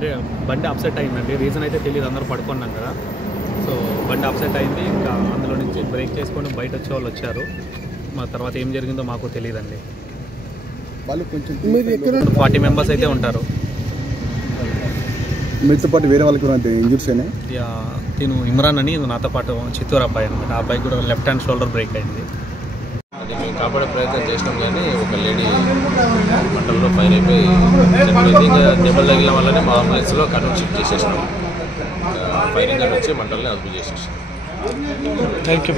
అంటే బండి అప్సెట్ అయిందండి. రీజన్ అయితే తెలియదు, అందరూ పడుకున్నాం కదా. సో బండి అప్సెట్ అయింది. ఇంకా అందులో నుంచి బ్రేక్ చేసుకొని బయట వచ్చే వాళ్ళు వచ్చారు. మా తర్వాత ఏం జరిగిందో మాకు తెలియదండి. వాళ్ళు కొంచెం 40 మెంబర్స్ అయితే ఉంటారు. మీతో పాటు వేరే వాళ్ళకి ఇంజూరీస్ అయినాయి. నేను ఇమ్రాన్ అని నాతో పాటు చిత్తూరు అబ్బాయి అనమాట. ఆ అబ్బాయి కూడా లెఫ్ట్ హ్యాండ్ షోల్డర్ బ్రేక్ అయింది. అది మేము కాపాడే ప్రయత్నం చేసినాం కానీ ఒక లేడీ మంటల్లో ఫైర్ అయిపోయి చనిపోయింది. ఇంకా దెబ్బలు తగిలిన వల్లనే మా అంబులెన్స్లో కర్నూలు షిఫ్ట్ చేసేసినాం. ఫైరింగ్ అని వచ్చి మంటల్ని అదుపు చేసేసినాం. Thank you.